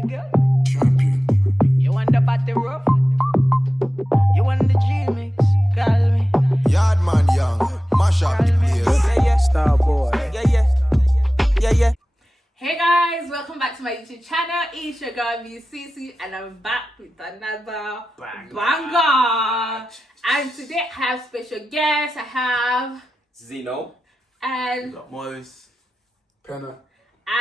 pretty girl. Champion. You want the party rough? You want the G-mix? Call me. Yardman young, mash up the place. Yeah, yeah. Star boy. Yeah, yeah. Yeah, yeah. Hey guys, welcome back to my YouTube channel. It's your girl VCC and I'm back with another banger. And today I have special guests. I have Zeno. and Morris. Penna.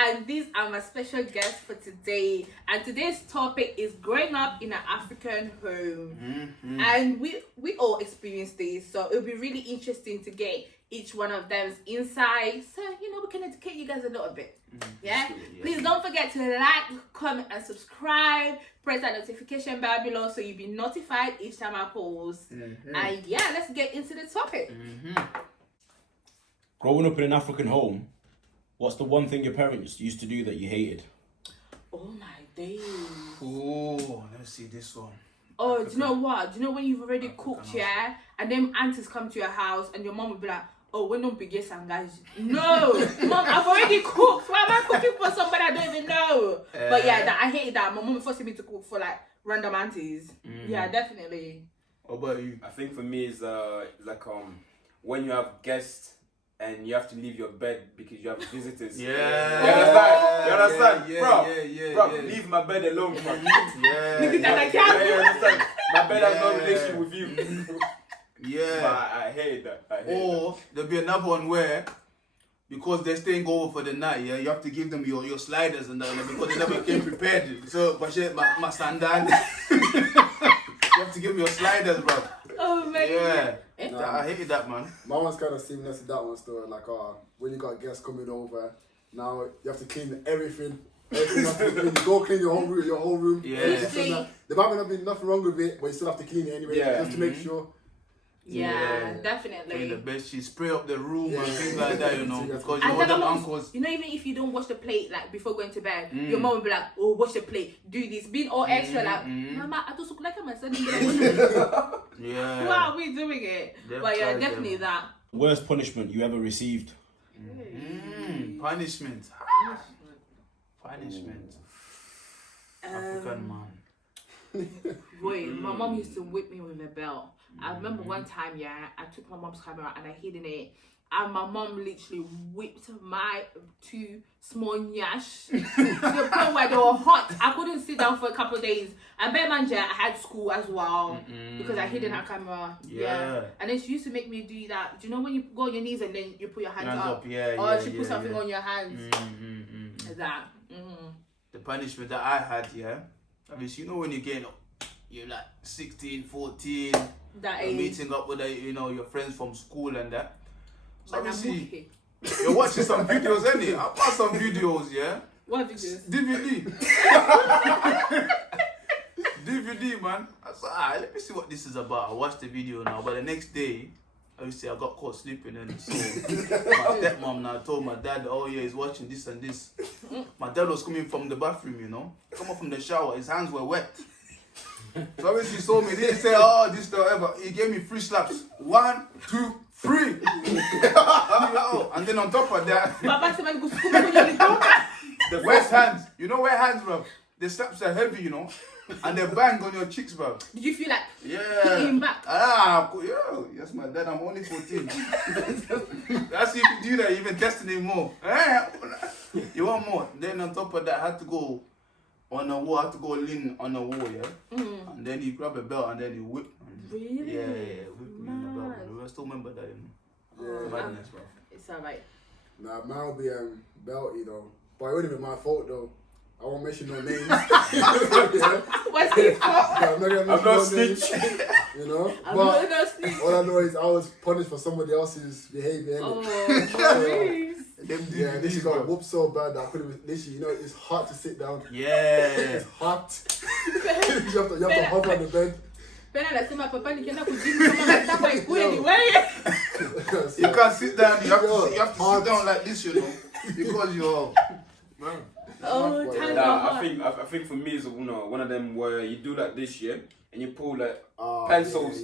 and these are my special guests for today. And today's topic is growing up in an African home. And we all experience this, so it'll be really interesting to get each one of them's insight, so we can educate you guys a little bit. Yeah? Please don't forget to like, comment and subscribe. Press that notification bell below so you'll be notified each time I post. And yeah, let's get into the topic. Growing up in an African home, what's the one thing your parents used to do that you hated? Oh my days. Oh, let's see this one. Oh, do you know what? Do you know when you've already cooked, yeah? And then aunties come to your house and your mom will be like, oh, we don't begin some guys. No, mom, I've already cooked. Why am I cooking for somebody I don't even know? But yeah, I hated that. My mom forced me to cook for like random aunties. Yeah, definitely. What about you? I think for me is like when you have guests and you have to leave your bed because you have visitors. Yeah. You understand? Yeah, Bro, leave my bed alone, bro. Yeah. Nigga, that You understand? My bed has no relation with you. But Yeah. I hate that. Or there'll be another one where, because they're staying over for the night, yeah, you have to give them your sliders and that, because they never came prepared. So, my sandan. You have to give me your sliders, bro. Oh man. Yeah. Nah. I hated that, man. My one's kind of similar to that one story. Like, when you got guests coming over, now you have to clean everything. Everything has to be clean. You go clean your whole room. Yeah. There might not be nothing wrong with it, but you still have to clean it anyway, just to make sure. Yeah, Clean the definitely. bed sheet, spray up the room and things like that, because you And know then them my mom's- uncles. even if you don't wash the plate like before going to bed, your mom will be like, oh, wash the plate, do this, being all extra like, Mama, I just look like my son. Yeah. Why are we doing it? They've But yeah, tried definitely them. that. Worst punishment you ever received? Punishment. Punishment. African man. Wait, my mom used to whip me with a belt. I remember one time, yeah, I took my mom's camera and I hid in it. And my mom literally whipped my two small nyash to the point where they were hot. I couldn't sit down for a couple of days. And bear manager, I had school as well because I hid in her camera. Yeah. And then she used to make me do that. Do you know when you go on your knees and then you put your hands up? Yeah, Or she put something on your hands. Like that. The punishment that I had, yeah. I mean, when you're getting up, you're like 16, 14, That you're age. meeting up with your friends from school and that. So But I'm obviously, okay. you're watching some videos, ain't I watched some videos, yeah. What videos? DVD. DVD, man. I said, let me see what this is about. I watched the video now, but the next day, obviously, I got caught sleeping, and so my stepmom now told my dad, oh yeah, he's watching this and this. My dad was coming from the bathroom, coming from the shower, his hands were wet. So obviously he saw me, he didn't say, oh, this, whatever. He gave me 3 slaps. 1, 2, 3. And then on top of that, the wet hands. You know wet hands, bro? The slaps are heavy, and they bang on your cheeks, bro. Did you feel like Yeah. him back? Yes, my dad, I'm only 14. That's if you do that, you're even testing him more. You want more? Then on top of that, I had to go on a wall, I had to go lean on a wall, yeah? And then he grabbed a belt and then he whipped. Really? Yeah, whipped me in the belt. I still remember that, Yeah. Madness, bro. It's alright. Nah, mine will be belty though. But it wouldn't be my fault though. I won't mention no names. What's his fault? I'm not gonna mention I'm not no names. snitch. I'm But not snitch. all I know is I was punished for somebody else's behaviour. Oh, innit? please. Them Yeah, this DVDs, got bro. whooped so bad that I couldn't literally, it's hard to sit down. Yeah. It's hot. you have to hover on the bed. Pena nasema papa nikienda kujibu kama nataka ikweli wewe. You can't sit down, you have to sit down like this, because you're... Oh, Nah, time Nah, I think for me is one of them where you do like this, yeah, and you pull like Oh, pencils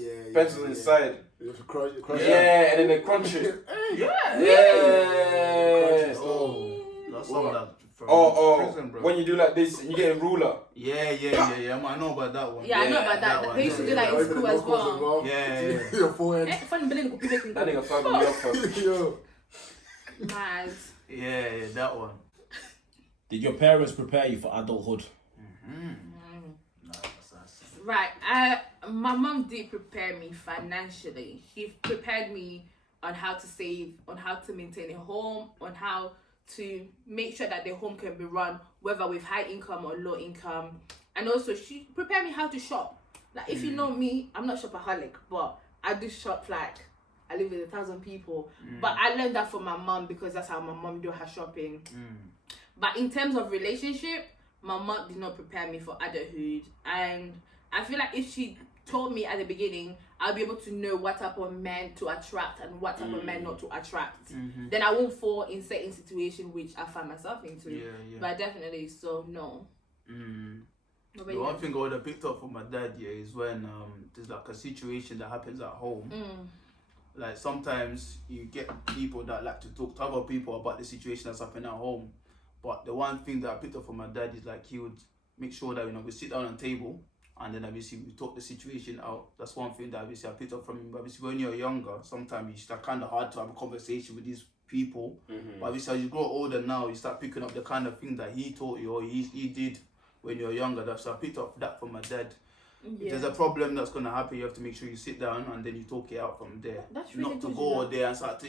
inside. You have to crush Yeah, and then they crunch it. Yeah. Yeah. Oh, that's some that from Oh, prison, bro. when you do like this, you get a ruler. Yeah. I know about that one. Yeah, I know about that. one. They used to do that Or in even school the as knuckles well. Yeah. Your forehead. Funny billing could be making That nigga fucking me up for. Yo. mad. Yeah, that one. Did your parents prepare you for adulthood? Right. My mom did prepare me financially. She prepared me on how to save, on how to maintain a home, on how to make sure that the home can be run, whether with high income or low income. And also, she prepared me how to shop. Like, if you know me, I'm not shopaholic, but I do shop like I live with 1,000 people. But I learned that from my mom because that's how my mom do her shopping. But in terms of relationship, my mom did not prepare me for adulthood. And I feel like if she told me at the beginning, I'll be able to know what type of men to attract and what type of men not to attract. Then I won't fall in certain situations which I find myself into. Yeah. But definitely, so no. What about The you? one thing I would have picked up from my dad, is when there's like a situation that happens at home. Like sometimes you get people that like to talk to other people about the situation that's happening at home. But the one thing that I picked up from my dad is like he would make sure that we sit down on table and then obviously we talk the situation out. That's one thing that obviously I picked up from him. But obviously when you're younger, sometimes it's kind of hard to have a conversation with these people. But obviously as you grow older now, you start picking up the kind of thing that he taught you or he did when you're younger. So I picked up that from my dad. If there's a problem that's going to happen, you have to make sure you sit down and then you talk it out from there. That's really Not to good, go there and start to,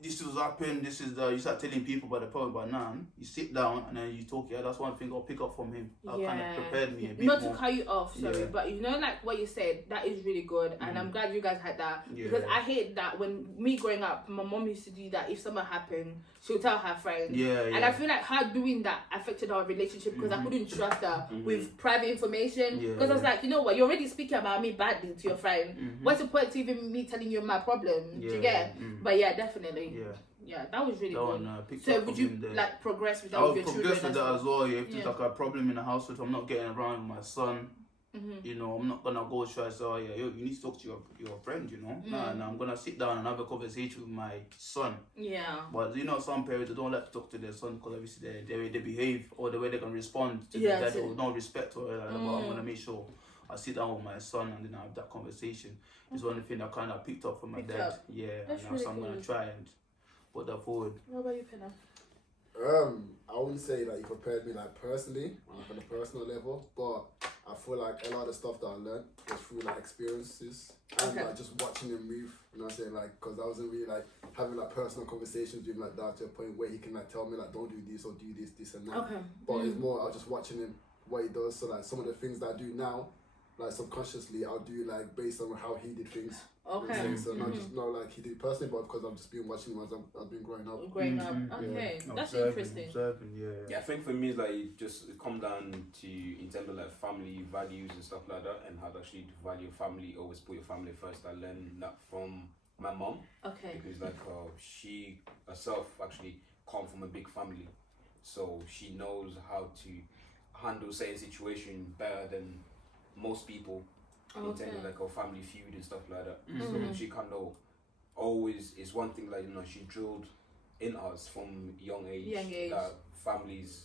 this has happened, you start telling people about the problem, but now you sit down and then you talk it out. That's one thing I'll pick up from him. That kind of prepared me a bit Not more. to cut you off, sorry, Yeah. but like what you said, that is really good, and I'm glad you guys had that because I hate that when me growing up, my mom used to do that. If something happened, she'll tell her friends. And I feel like her doing that affected our relationship because I couldn't trust her with private information because I was like, you know what, you're already speaking about me badly to your friend. What's the point to even me telling you my problem? Do you get? But yeah, definitely. Yeah, that was really That good. one, picked So up would from you him there. like progress with that I with would your children progress with that as well. If there's Yeah. like a problem in the house, if I'm not getting around with my son, I'm not gonna go try and say, you need to talk to your friend, Nah, I'm gonna sit down and have a conversation with my son. Yeah. But some parents don't like to talk to their son because obviously they behave or the way they can respond to Yeah, their dad so- with no respect or but I'm gonna make sure I sit down with my son and then I have that conversation. It's one thing I kind of picked up from my Picked dad. up. Yeah, That's and really so I'm gonna cool. try and put that forward. What about you, Penna? I wouldn't say like he prepared me like personally, like on a personal level, but I feel like a lot of the stuff that I learned was through like experiences and Okay. like just watching him move. You know what I'm saying? Like, because I wasn't really like having like personal conversations with him like that to a point where he can like tell me like don't do this or do this and that. Okay. But it's more I was just watching him what he does. So like some of the things that I do now, like subconsciously I'll do like based on how he did things. Okay. Makes sense? So not just like he did personally, but because I've just been watching him as I've been growing up. Growing up. Okay. That's interesting. Observing, Yeah, I think for me, it's like it come down to in terms of like family values and stuff like that, and how to actually value family. Always put your family first. I learned that from my mom Okay. because like she herself actually come from a big family, so she knows how to handle certain situation better than most people in terms of like a family feud and stuff like that. So she kind of always is one thing like she drilled in us from young age, that families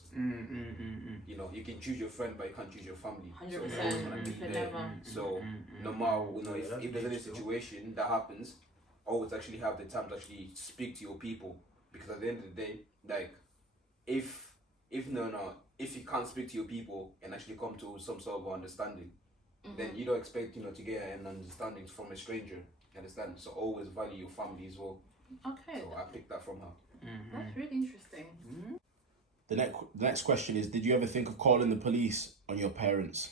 you can choose your friend but you can't choose your family. 100%. So it's always gonna be Can there. never. So no matter if there's any situation that happens, always actually have the time to actually speak to your people, because at the end of the day, like if you can't speak to your people and actually come to some sort of understanding, then you don't expect to get an understanding from a stranger. You understand? So always value your family as well. Okay. So I picked that from her. That's really interesting. The next question is: did you ever think of calling the police on your parents?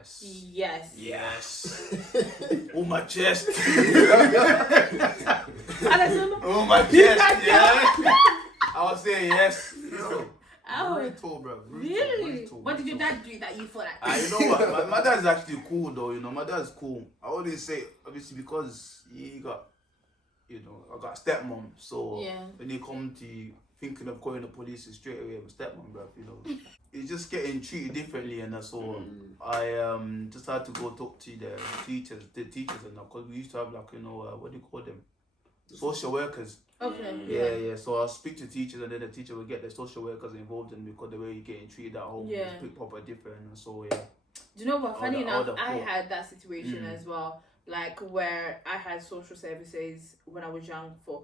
Yes. Yes. Yes. Oh my chest. Alexander? Oh my chest. Yeah. I was saying yes. Oh, Brutal, bro. really? What did your dad do that you thought that? You know what? My dad's actually cool though. My dad's cool. I always say obviously because he got, I got a stepmom. So when they come to thinking of calling the police, it's straight away with stepmom, bro. It's just getting treated differently, and that's all. I just had to go talk to the teachers and that, because we used to have like what do you call them? social workers. Okay. Yeah. So I'll speak to teachers, and then the teacher will get the social workers involved, and because the way you're getting treated at home is pretty proper different. And so yeah. Do you know what? Funny enough, I thought. had that situation as well. Like where I had social services when I was young for,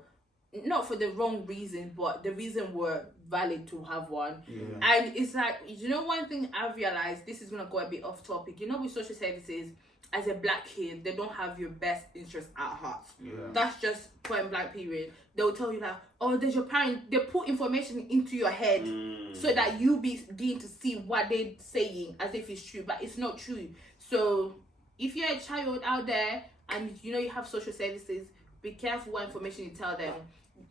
not for the wrong reason, but the reason were valid to have one. Yeah. And it's like, you know, one thing I've realized, this is gonna go a bit off topic. You know, with social services, as a black kid, they don't have your best interest at heart. Yeah. That's just point blank period. They'll tell you like, oh, there's your parent. They put information into your head so that you begin to see what they're saying as if it's true, but it's not true. So if you're a child out there and you know you have social services, be careful what information you tell them.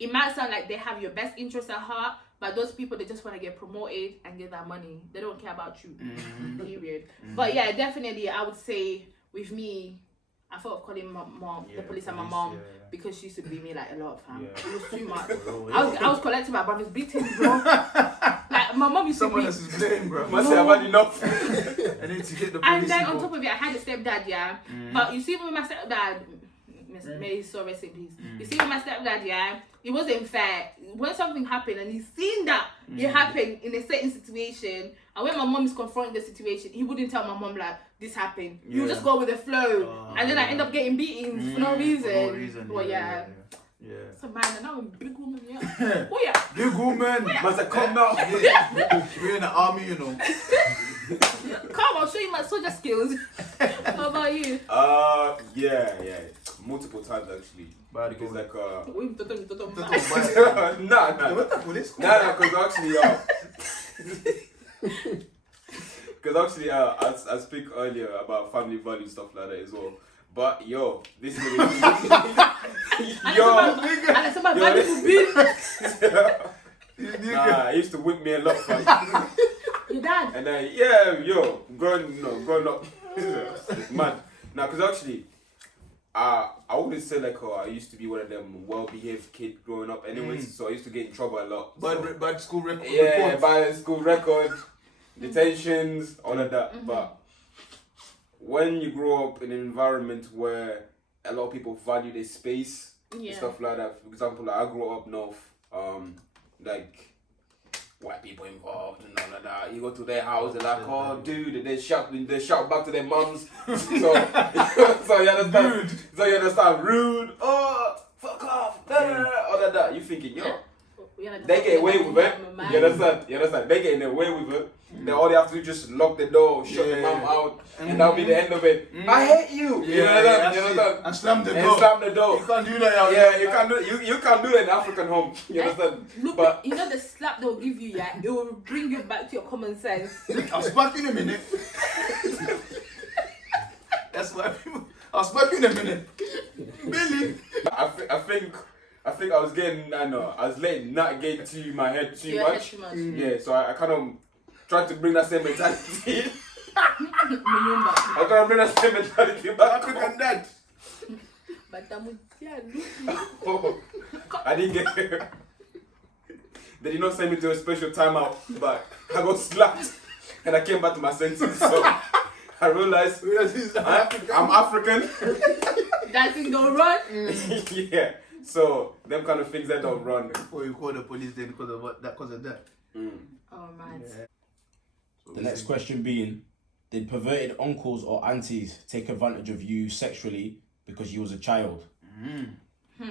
It might sound like they have your best interest at heart, but those people, they just want to get promoted and get that money. They don't care about you. Period. But yeah, definitely, I would say with me, I thought of calling my mom, the police and my mom, because she used to beat me like a lot of times. It was too much. I was collecting my brother's beatings, bro. Like my mom used to Someone beat. else is playing, bro. Must have had enough. I need to get the police. And then on involved. top of it, I had a stepdad, yeah. But you see, with my stepdad, may he so rest in peace. You see, with my stepdad, yeah, it wasn't fair. When something happened and he's seen that it happened in a certain situation, and when my mom is confronting the situation, he wouldn't tell my mom like this happened. He would just go with the flow, and then I end up getting beatings for no reason. But yeah. So man, and I'm a big woman, yeah. Oh yeah. Big woman. Must have come now. We're in the army, you know. Come, I'll show you my soldier skills. How about you? Yeah. Multiple times actually. Bad Because boy. like nah. What the police? Nah, because actually, I speak earlier about family value stuff like that as well. But yo, this is And somebody valuable beat. Nah, he used to whip me a lot, fam. Your dad. And then growing up, it's mad. Now, because actually, I wouldn't say like I used to be one of them well-behaved kids growing up. Anyways, so I used to get in trouble a lot. Bad school record. Yeah, bad school record, detentions, all of that. But when you grow up in an environment where a lot of people value their space and stuff like that, for example, like I grew up north, like white people involved and all of that. You go to their house, they're like, oh dude, they shout back to their mums. So you understand? So you understand? Rude, oh fuck off, all of that. You thinking, yo, they get away with it. You understand? They getting away with it. Then all they have to do is just lock the door, shut the mom out, and that'll be the end of it. I hate you. You understand? And slam the door. And slam the door. You can't do that out Yeah, you can't do you can't do that in African home. You understand? Look, But you know the slap they'll give you, yeah, it will bring you back to your common sense. I'll smack you in a minute. That's why I'll smack you in a minute. Billy. I think I was getting I was letting that get to my head too much. Yeah, so I kind of tried to bring that same mentality. I tried to bring that same mentality back. African dad. Oh, I didn't get it. They did not send me to a special timeout, but I got slapped and I came back to my senses. So I realized I'm African. That thing don't run. Yeah. So them kind of things that don't run. Before you call the police then because of what? Because of that. Oh man. Yeah. So The next question being, did perverted uncles or aunties take advantage of you sexually because you was a child?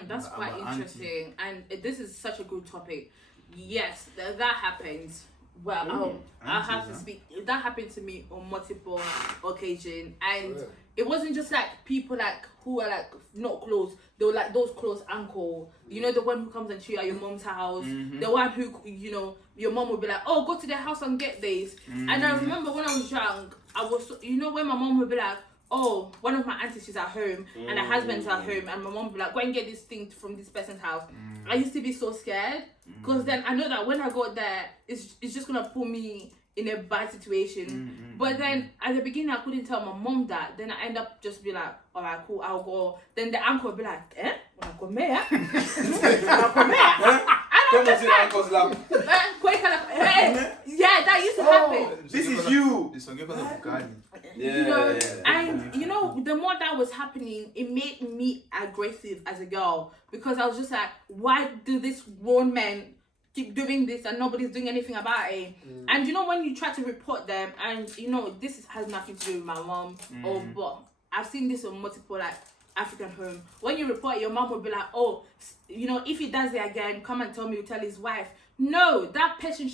That's quite interesting, and this is such a good topic. Yes, that happens. Well, I have to speak. That happened to me on multiple occasions, and it wasn't just like people like who are like not close. They were like those close uncle. You know, the one who comes and chew at your mom's house. The one who, you know, your mom would be like, oh, go to their house and get this. And I remember when I was young, I was, you know, when my mom would be like, oh, one of my aunties is at home and her husband's at home, and my mom would be like, go and get this thing from this person's house. I used to be so scared because then I know that when I got there, it's just gonna put me in a bad situation. But then at the beginning, I couldn't tell my mom that. Then I end up just be like, all right, cool, I'll go. Then the uncle would be like, Wanna come here? Wanna come here? Come to the uncle's lap. Yeah, that used to happen. This is you. This one, give us a Bugatti. Yeah. You know, and you know the more that was happening, it made me aggressive as a girl, because I was just like, why do this grown men keep doing this and nobody's doing anything about it? And you know, when you try to report them, and you know, has nothing to do with my mom, but I've seen this on multiple like African home. When you report, your mom will be like, oh, you know, if he does it again, come and tell me, tell his wife. No, that person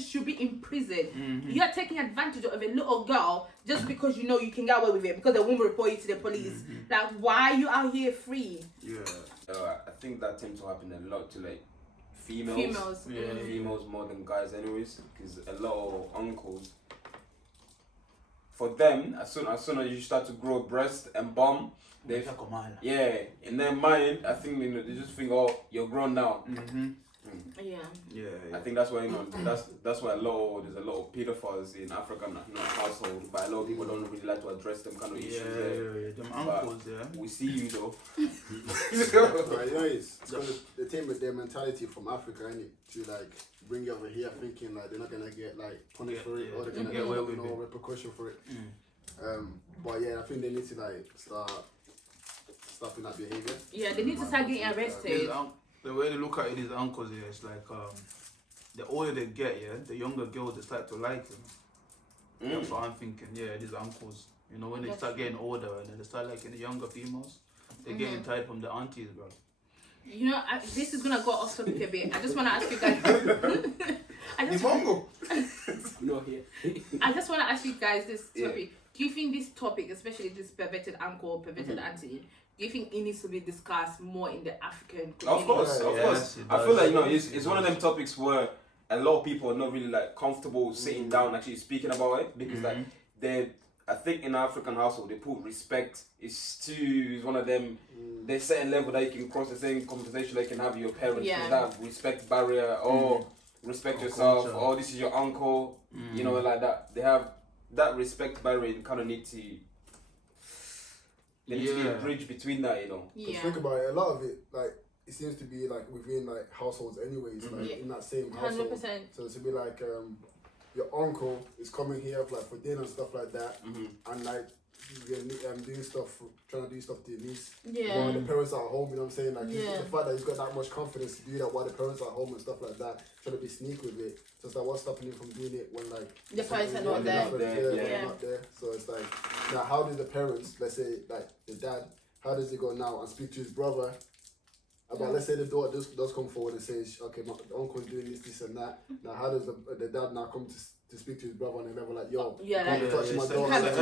should be in prison. You're taking advantage of a little girl just because you know you can get away with it, because they won't report you to the police. Like, why are you out here free? Yeah. I think that tends to happen a lot to like females. Females more than guys anyways, because a lot of uncles, for them, as soon as you start to grow breast and bum, they in their mind, I think, you know, they just think, oh, you're grown now. Yeah. I think that's why, you know, that's why there's a lot of pedophiles in African, you know, households, but a lot of people don't really like to address them kind of issues. Them uncles, we see you though. But you know, it's the thing with their mentality from Africa, innit? To like bring it over here thinking like they're not gonna get like punished for it, or they're gonna get away with no it. repercussion for it. But yeah, I think they need to like start stopping that behavior. Yeah, they need to start getting arrested. The way they look at it is uncles, yeah, it's like the older they get, yeah, the younger girls they start to like them. That's what I'm thinking. Yeah, these uncles, you know, when they start getting older and then they start liking the younger females, they're getting tired from the aunties, bro. You know, this is gonna go off topic a bit. I just wanna ask you guys. I just wanna ask you guys this topic. Do you think this topic, especially this perverted uncle, perverted auntie, do you think it needs to be discussed more in the African community? Of course. I feel like, you know, it's one of them topics where a lot of people are not really like comfortable sitting down actually speaking about it, because like I think in African household they put respect is one of them. There's certain level that you can cross, the same conversation that you can have with your parents. Yeah. That respect barrier, or respect yourself, culture. or this is your uncle. You know, like that. They have that respect barrier. You kind of need to. There needs to be a bridge between that, you know. Because think about it, a lot of it, like, it seems to be like within like households anyways, like in that same household. 100%. So to be like your uncle is coming here like for dinner and stuff like that, and like doing stuff, trying to do stuff to your niece while the parents are at home. You know what I'm saying? Like the fact that he's got that much confidence to do that while the parents are at home and stuff like that, trying to be sneaky with it. So it's like, what's stopping him from doing it when like the parents are not they're there? not there. So it's like, now how do the parents, let's say like the dad, how does he go now and speak to his brother about, let's say the daughter does come forward and says, okay, my uncle's doing this and that. Now how does the dad now come to speak to his brother on a level like, yo, can't touch my daughter? It's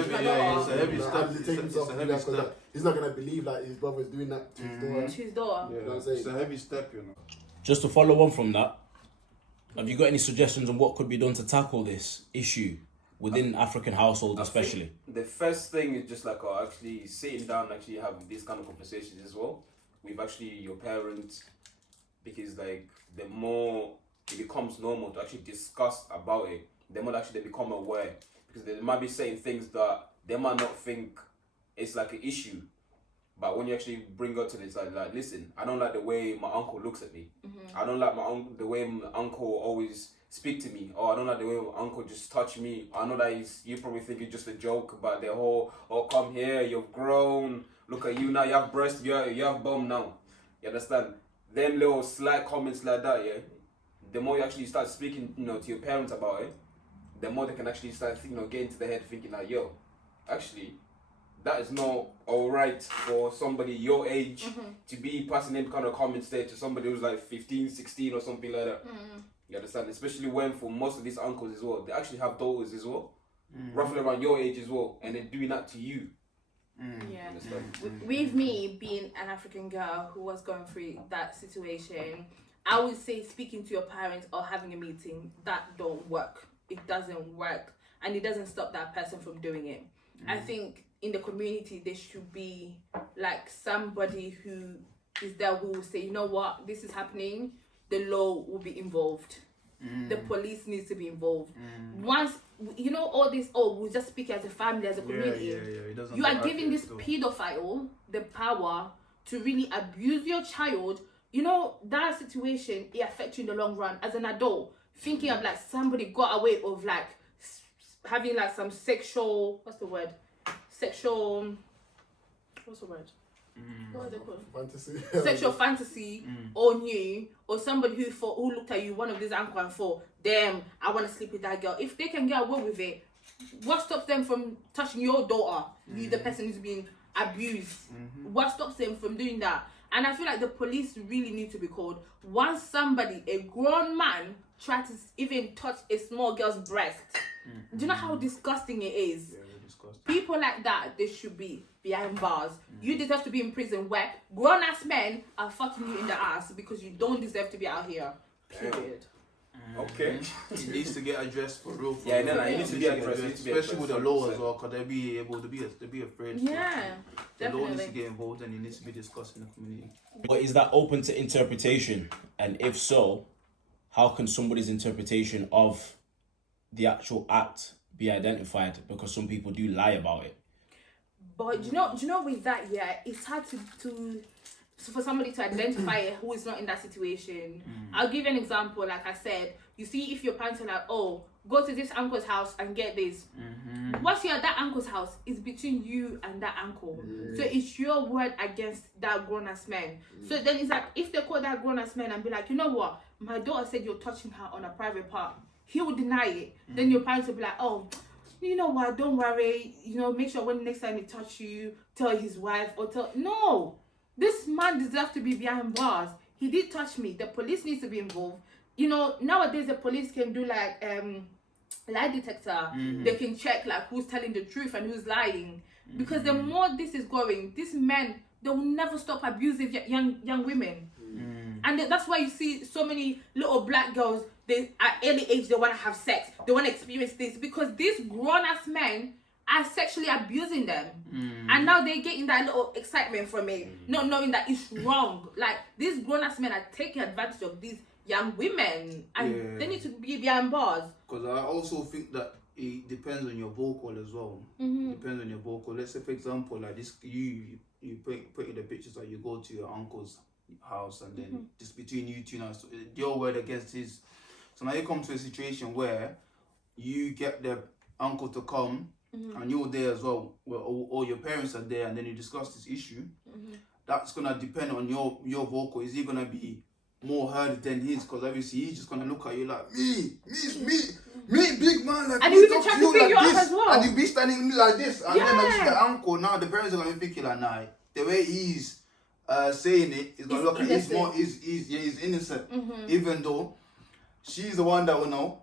a heavy How step. does he take himself to do that? Because he's not gonna believe that his brother is doing that to his daughter. Yeah, You know what I'm saying? it's a heavy step, you know. Just to follow on from that, have you got any suggestions on what could be done to tackle this issue within African households, especially? The first thing is just like actually sitting down, actually have these kind of conversations as well with actually your parents, because like the more it becomes normal to actually discuss about it, the more actually they become aware, because they might be saying things that they might not think it's like an issue. But when you actually bring up to this, like, listen, I don't like the way my uncle looks at me. I don't like the way my uncle always speak to me, or I don't like the way my uncle just touch me. I know that you probably think it's just a joke, but the whole, oh, come here, you've grown, look at you now, you have breast, you have bum now. You understand? Them little slight comments like that, yeah. The more you actually start speaking, you know, to your parents about it, the more they can actually start, you know, get into their head thinking like, yo, actually, that is not alright for somebody your age to be passing them kind of comments there to somebody who's like 15, 16 or something like that. You understand? Especially when for most of these uncles as well, they actually have daughters as well, roughly around your age as well, and they're doing that to you. Yeah. With me being an African girl who was going through that situation, I would say speaking to your parents or having a meeting, that don't work. It doesn't work, and it doesn't stop that person from doing it. I think in the community there should be like somebody who is there who will say, you know what, this is happening, the law will be involved, the police needs to be involved. Once you know all this, we'll just speak as a family, as a community. You are giving this pedophile the power to really abuse your child. You know, that situation, it affects you in the long run as an adult, thinking of like somebody got away with like having like some sexual, what's the word? What are they called? Fantasy. Sexual fantasy on you, or somebody who looked at you, one of these uncle and thought, damn, I want to sleep with that girl. If they can get away with it, what stops them from touching your daughter? You, the person who's being abused. What stops them from doing that? And I feel like the police really need to be called. Once somebody, a grown man, tries to even touch a small girl's breast, do you know how disgusting it is? Yeah, disgusting. People like that, they should be behind bars. You deserve to be in prison where grown-ass men are fucking you in the ass because you don't deserve to be out here. Period. Okay. It needs to get addressed for real. Yeah, no, it needs to be addressed. Especially with the law as well, because they'll be able to be afraid. Yeah, The law needs to definitely. get involved and it needs to be discussed in the community. But is that open to interpretation? And if so, how can somebody's interpretation of the actual act be identified? Because some people do lie about it. But do you know with that, yeah, it's hard to for somebody to identify who is not in that situation. I'll give you an example. Like I said, you see, if your parents are like, oh, go to this uncle's house and get this. Once you're at that uncle's house, it's between you and that uncle. So it's your word against that grown-ass man. So then it's like, if they call that grown-ass man and be like, you know what, my daughter said you're touching her on a private part, he will deny it. Then your parents will be like, oh, you know what, don't worry, you know, make sure when next time he touch you, tell his wife or tell... No! This man deserves to be behind bars. He did touch me. The police needs to be involved. You know, nowadays the police can do like lie detector. They can check like who's telling the truth and who's lying. Because the more this is going, these men, they will never stop abusing young women. And that's why you see so many little black girls, they at early age they want to have sex. They want to experience this because these grown-ass men are sexually abusing them. And now they're getting that little excitement from it, not knowing that it's wrong. Like, these grown-ass men are taking advantage of these young women, and they need to be behind bars. Because I also think that it depends on your vocal as well. Depends on your vocal. Let's say, for example, like this, you put in the pictures that you go to your uncle's house, and then just between you two now, so your word against his. So now you come to a situation where you get the uncle to come, and you're there as well, where all your parents are there, and then you discuss this issue. That's gonna depend on your vocal. Is he gonna be more heard than his? Because obviously he's just gonna look at you like me, big man, like And me, he will talk try to to pick like you up this, as well. and you be standing like this, and then obviously Yeah. the uncle, now the parents are gonna be thinking like, nah, the way he's saying it is gonna look like he's innocent, even though she's the one that will know.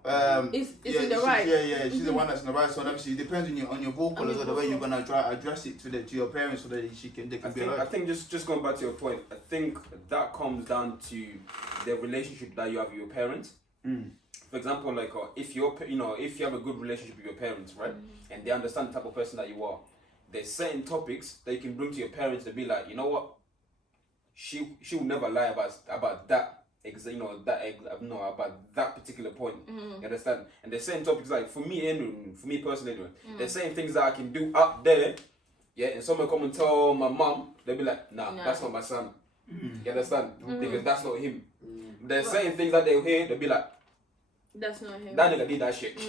It's in the right. She's the one that's in the right. So obviously it depends on your vocal as well, the way you're gonna try to address it to your parents so that they can be I alive. think just going back to your point, I think that comes down to the relationship that you have with your parents. For example, like if you have a good relationship with your parents, right, and they understand the type of person that you are, there's certain topics that you can bring to your parents to be like, you know what, she will never lie about that. About that particular point. You understand? And there's certain topics like for me personally anyway, there's certain things that I can do up there, yeah, and someone come and tell my mom, they'll be like, nah, that's not my son. You understand? Because that's not him. There's certain things that they'll hear, they'll be like, That's not him. that nigga did that shit.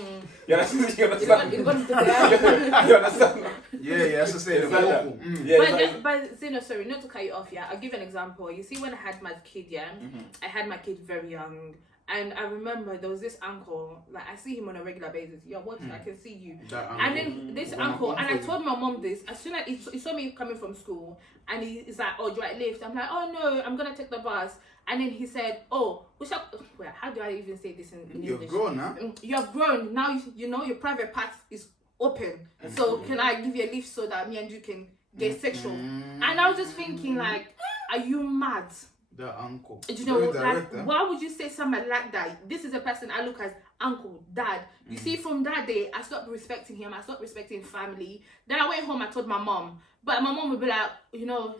You understand? You understand? It's got to be there. You understand? Yeah, that's the same. It's like that. Vocal. Yeah, But Zeno, sorry, not to cut you off, yeah. I'll give you an example. You see, when I had my kid, yeah, I had my kid very young. And I remember there was this uncle, like I see him on a regular basis. You're watching, I can see you. And then this uncle, and I told my mom this, as soon as he saw me coming from school, and he's like, oh, do I lift? I'm like, oh no, I'm gonna take the bus. And then he said, oh, how do I even say this in English? You've grown, huh? You have grown. Now you know your private part is open. So can I give you a lift so that me and you can get sexual? And I was just thinking, like, are you mad? The uncle. Do you know, Very like, direct, huh? why would you say something like that? This is a person I look as uncle, dad. You see, from that day, I stopped respecting him. I stopped respecting family. Then I went home, I told my mom. But my mom would be like, you know,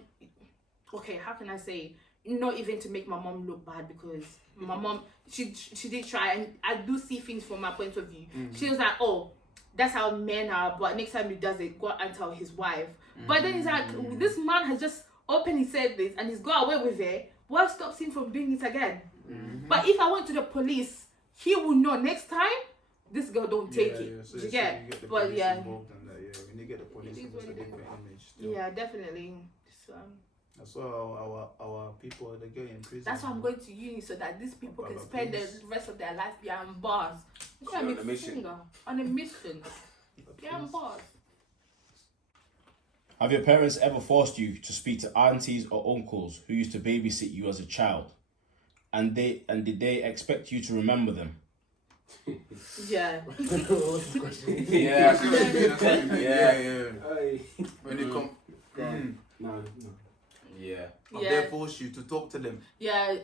okay, how can I say? Not even to make my mom look bad, because my mom, she did try, and I do see things from my point of view. She was like, oh, that's how men are, but next time he does it, go and tell his wife. But then he's like, this man has just openly said this, and he's got away with it. What stops him from doing it again? But if I went to the police, he would know next time, this girl don't take it. So you you get? get the But police yeah. involved in that, yeah. We you get the point. It It's is what a it is. different image. Still. Yeah, definitely. So, That's why our people they get in prison. that's why I'm going to uni so that these people can Papa, spend please. the rest of their life behind bars. So on a mission. On a mission. Behind bars. Have your parents ever forced you to speak to aunties or uncles who used to babysit you as a child? And did they expect you to remember them? Yeah. What's the question? Yeah. I see what you mean, I see what you mean. Yeah. Hey. When they come, No. Yeah. they force you to talk to them. Yeah,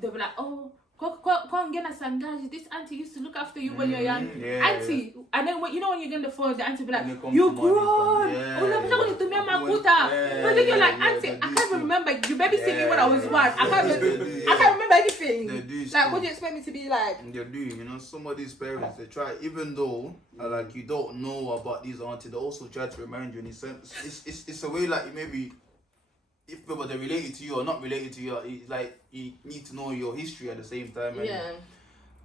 they'll be like, oh, go and get us some guys. This auntie used to look after you when you're young. Yeah, auntie, and then when, you know when you get on the phone, the auntie be like, When they come you to money, grown. yeah. Oh, no, going to me and my When- quota. yeah, But then you're like, yeah, auntie, they I do can't so. remember. You babysit me when I was Yeah, one. I can't they do, remember anything. They do Like, still. what do you expect me to be like? They do, you know, some of these parents, they try, even though, like, you don't know about these aunties, they also try to remind you in a sense. It's a way, like, maybe, if people they're related to you or not related to you, it's like, you need to know your history at the same time. And Yeah.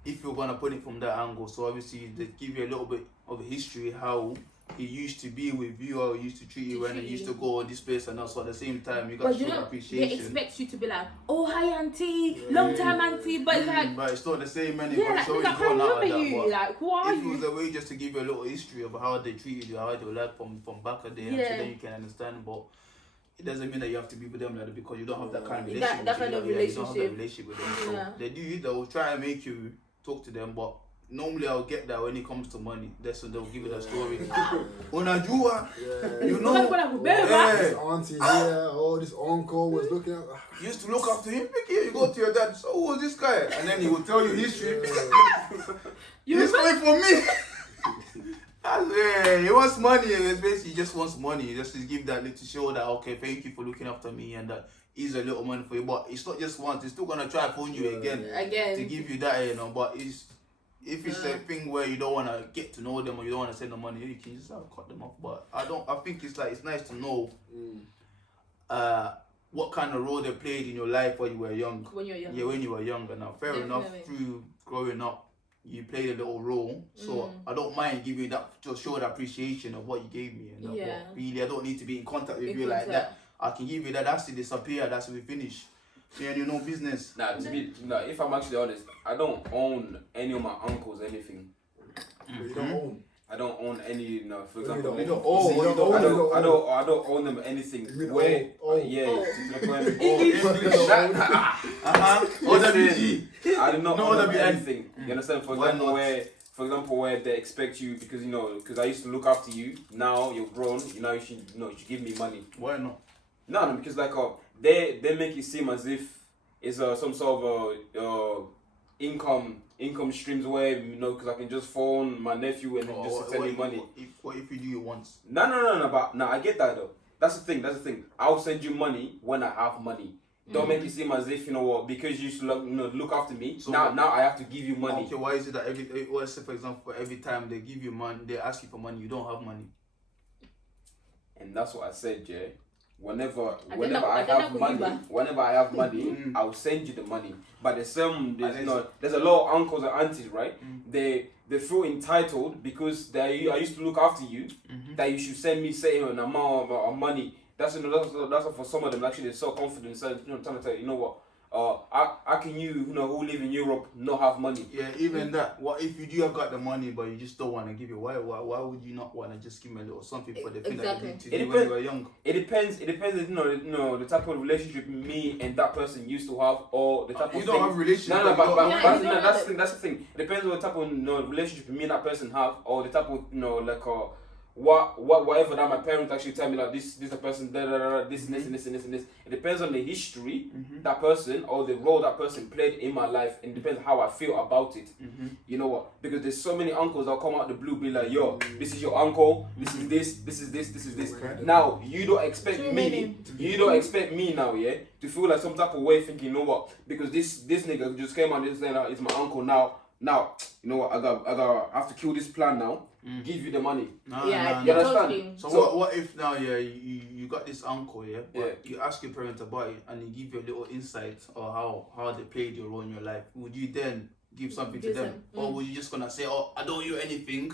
if you're going to put it from that angle, so obviously, they give you a little bit of a history, how it used to be with you, how it used to treat you when it used to go on this place, and also at the same time, you got But to you show know, they appreciation. expect you to be like, oh, hi, auntie, long time, auntie. But it's like, But it's not the same, man. yeah, like, I can't remember you. Like, who are If it was you? a way just to give you a little history of how they treated you, how they were like from back a day, and so Yeah. then you can understand. But it doesn't mean that you have to be with them like that because you don't have that kind of That- relationship. that kind with of them. Yeah, you don't have that relationship. relationship with them. So Yeah. they will try and make you talk to them, but normally I'll get that when it comes to money. That's when they'll give you that story. Unajua, you know, When I go back, This yeah. auntie here, oh, this uncle was looking at. You used to look after him. You go to your dad. So who was this guy? And then he will tell you history. He's coming for me. Yeah, he wants money. Basically, he just wants money. Just to give that little show that okay, thank you for looking after me, and that is a little money for you. But it's not just once. He's still gonna try to phone you again to give you that, you know. But it's if it's a thing where you don't wanna get to know them or you don't wanna send them money, you can just cut them off. But I think it's like it's nice to know what kind of role they played in your life when you were young. When you're young. Yeah, when you were younger. Now, fair enough. Definitely. Through growing up, you played a little role, so I don't mind giving you that, just show the appreciation of what you gave me. And that, Yeah. but really, I don't need to be in contact with In you like contact. that. I can give you that. That's it. Disappear. That's it. We finish. Yeah, you know business. Nah, if I'm actually honest, I don't own any of my uncles anything. But you don't own. I don't own any, for You example. don't Oh, See, you don't own. I don't own them anything. You mean Where, own? yeah, Oh. to the point. OWG. I do not No, own WN. anything. You understand? Why not? For example, where they expect you because because I used to look after you. Now you're grown. You should you should give me money. Why not? No, because like they make it seem as if it's some sort of income streams where because I can just phone my nephew and then just send me money. What if you do it once? No. But no, I get that though. That's the thing. I'll send you money when I have money. Don't make it seem as if because you used to look after me. So now I have to give you money. Okay, why is it that let's say for example, every time they give you money, they ask you for money, you don't have money? And that's what I said, yeah. Whenever I I don't have money, I'll send you the money. But there's a lot of uncles and aunties, right? They feel entitled because I used to look after you, that you should send me an amount of money. That's for some of them actually they're so confident, so trying to tell you what. How can you who live in Europe not have money? Yeah, even that. What if you do have got the money but you just don't want to give it? Why would you not want to just give me a little something for the thing that you need to do when you were young? It depends. The type of relationship me and that person used to have, or the type of You don't have a relationship. No, but that's the thing. It depends on the type of relationship me and that person have, or the type of whatever that my parents actually tell me, like this the person this and this. It depends on the history that person or the role that person played in my life, and it depends how I feel about it. You know what? Because there's so many uncles that come out the blue, be like, yo, this is your uncle, this is this. Now you don't expect me now, yeah, to feel like some type of way, thinking, you know what? Because this nigga just came out and saying, it's my uncle now. You know what? I have to kill this plan now. Give you the money. No. You understand? So what if now you got this uncle, but you ask your parents about it and he give you a little insight or how they played your role in your life? Would you then give something to them, or would you just gonna say, oh, I don't owe you anything,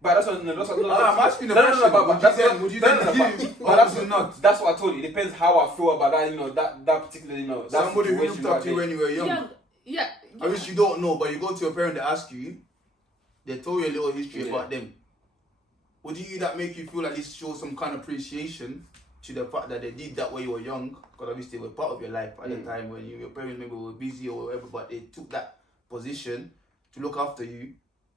But that's what, no, that's what, no, I'm asking the no, question. but that's what, Would you then give? but that's not. That's what I told you. It depends how I feel about that. You know, that particular, you know, that Somebody who situation looked up right to you there. when you were young. Yeah. I wish you don't know, but you go to your parent, they ask you, they told you a little history about them. Would you that make you feel like this shows some kind of appreciation to the fact that they did that when you were young? Because obviously they were part of your life at the time when your parents maybe were busy or whatever, but they took that position to look after you.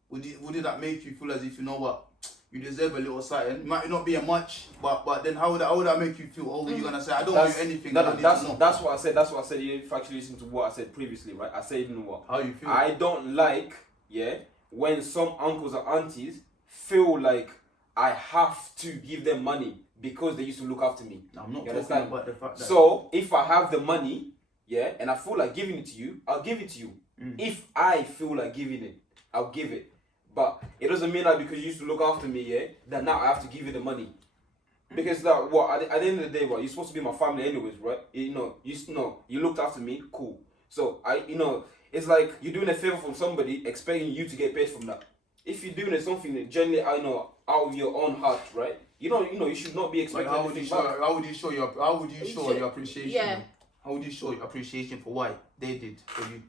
Would it that make you feel as if, you know what, you deserve a little something? It might not be a much, but then how would that make you feel? Oh, you're gonna say, I don't do anything. That's what I said. That's what I said. If you actually listen to what I said previously, right? I said, you know what? How you feel? I don't like, when some uncles or aunties feel like I have to give them money because they used to look after me. I'm not You talking understand? about the fact that... So if I have the money, and I feel like giving it to you, I'll give it to you. If I feel like giving it, I'll give it. But it doesn't mean that because you used to look after me, that now I have to give you the money. Because at the end of the day, you're supposed to be my family anyways, right? You looked after me, cool. So it's like you're doing a favor from somebody, expecting you to get paid from that. If you're doing something that generally, out of your own heart, right? You should not be expecting anything back. How would you show your appreciation? Yeah. How would you show your appreciation for what they did for you?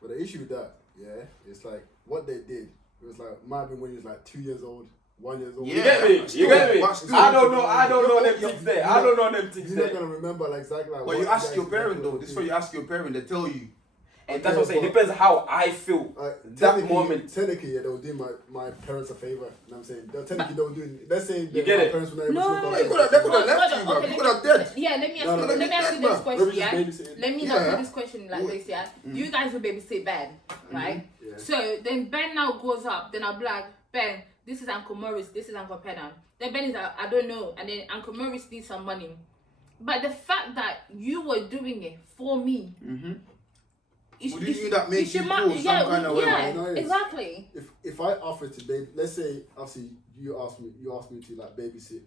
But the issue with that, it's like what they did. It was like might have been when he was like 2 years old, 1 year old. Yeah. You get me? I don't know them things there. I don't know them things You're there. not gonna remember like exactly like. But you ask your parent though. This is what you ask your parent. They tell you. And that's what I'm saying. It depends how I feel that moment. Technically, they were doing my parents a favor. You know what I'm saying? Technically, they were doing. Let's say You get my it? parents were not able to No, look They after could have left you, bro. You could have dead. Yeah, let me ask No, you. no, Let me ask you no, this maybe question. just Yeah. babysitting. Let me ask you this question like this. Yeah. You guys will babysit Ben, right? Yeah. So then Ben now goes up. Then I'll be like, Ben, this is Uncle Morris. This is Uncle Penham. Then Ben is like, I don't know. And then Uncle Morris needs some money. But the fact that you were doing it for me. Would you think that makes you feel some kind of way? Yeah, exactly. If I offer to let's say obviously you ask me to like babysit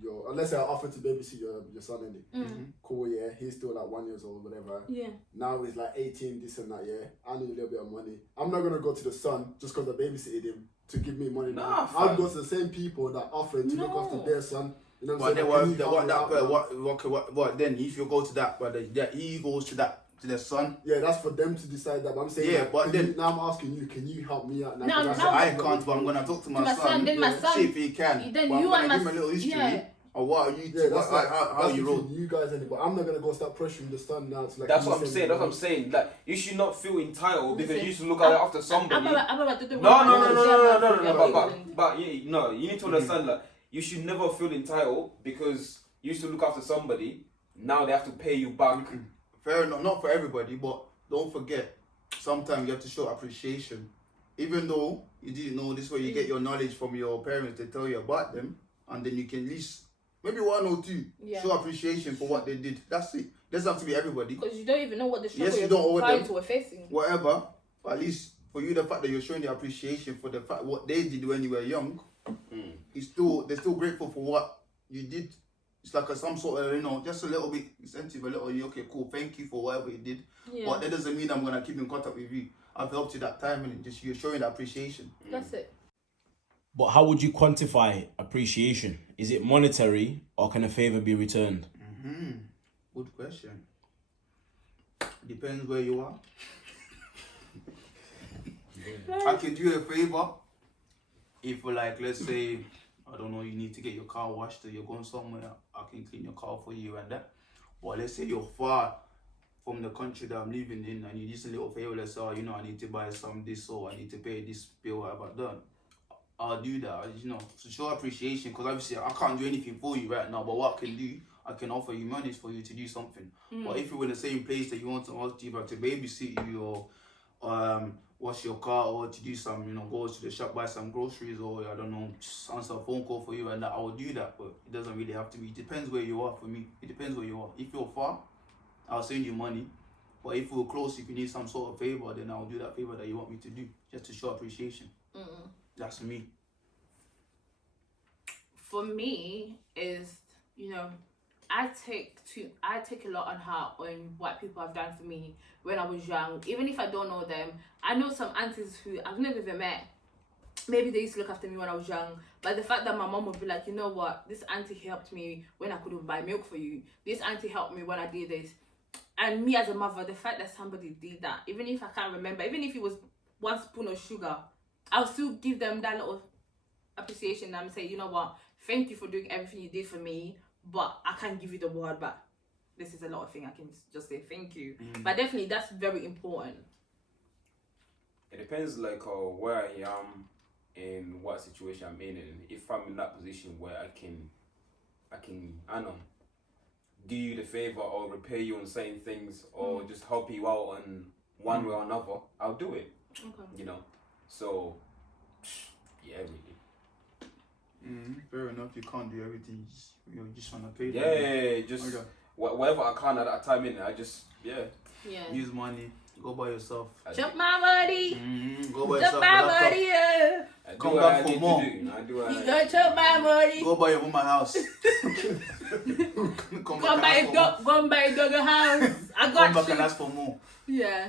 your, let's say I offer to babysit your son in it. Cool, yeah. He's still like 1 year old, whatever. Yeah. Now he's like 18, this and that. Yeah. I need a little bit of money. I'm not gonna go to the son just because I babysitted him to give me money. Nah, I'll go to the same people that offered to look after their son. You know what I'm saying? What then? If you go to that, but he goes to that. To the son? Yeah, that's for them to decide that. But I'm saying, but then now I'm asking you, can you help me out now? No, I can't, but I'm gonna talk to my son. Then my son, see if he can. Then but you I'm and gonna give him a little history. Or what are you? Yeah, that's how you roll? You guys, but I'm not gonna go start pressuring the son now to like. That's what I'm saying. That's what I'm saying. Like you should not feel entitled because you used to look after somebody. No. But you need to understand that you should never feel entitled because you used to look after somebody. Now they have to pay you back. Fair enough, not for everybody, but don't forget, sometimes you have to show appreciation. Even though you didn't know, this way you get your knowledge from your parents, they tell you about them, and then you can at least, maybe one or two, show appreciation for what they did. That's it. Doesn't have to be everybody. Because you don't even know what the struggle you don't owe them. clients were facing. Whatever, but at least for you, the fact that you're showing the appreciation for the fact what they did when you were young, they're still grateful for what you did. It's like some sort of, just a little bit incentive, a little, okay, cool, thank you for whatever you did. Yeah. But that doesn't mean I'm going to keep in contact with you. I've helped you that time and just you're showing that appreciation. That's it. But how would you quantify appreciation? Is it monetary or can a favor be returned? Good question. Depends where you are. I can do you a favor if, like, let's say, I don't know, you need to get your car washed or you're going somewhere, I can clean your car for you and that. Or let's say you're far from the country that I'm living in and you need a little favor, let's say, I need to buy some this or I need to pay this bill, whatever done. I'll do that, to show appreciation, because obviously I can't do anything for you right now, but what I can do, I can offer you money for you to do something. But if you're in the same place that you want to ask either to babysit you or wash your car or to do some, go to the shop, buy some groceries or, I don't know, just answer a phone call for you and that, I will do that, but it doesn't really have to be. It depends where you are for me. It depends where you are. If you're far, I'll send you money. But if we're close, if you need some sort of favor, then I'll do that favor that you want me to do, just to show appreciation. That's me. For me, is, I take a lot on heart on what people have done for me when I was young. Even if I don't know them, I know some aunties who I've never even met, maybe they used to look after me when I was young, but the fact that my mom would be like, you know what, this auntie helped me when I couldn't buy milk for you. This auntie helped me when I did this. And me as a mother, the fact that somebody did that, even if I can't remember, even if it was 1 spoon of sugar, I'll still give them that little appreciation. I'm saying, you know what, thank you for doing everything you did for me, but I can't give you the word back. This is a lot of things I can just say thank you. But definitely that's very important. It depends like where I am and what situation I'm in, and if I'm in that position where I can I know, do you the favor or repay you on certain things or just help you out on one way or another, I'll do it. Okay. You know, so yeah, really. Fair enough. You can't do everything. You just wanna pay. Yeah, just whatever I can at that time in, I just use money. Go buy yourself. Chop my money. Go buy Chop yourself. my a laptop. money. Yeah. Come back for more. You gonna chop my money. Go buy your mama house. Go buy a dog house. I got Come back you. and ask for more. Yeah.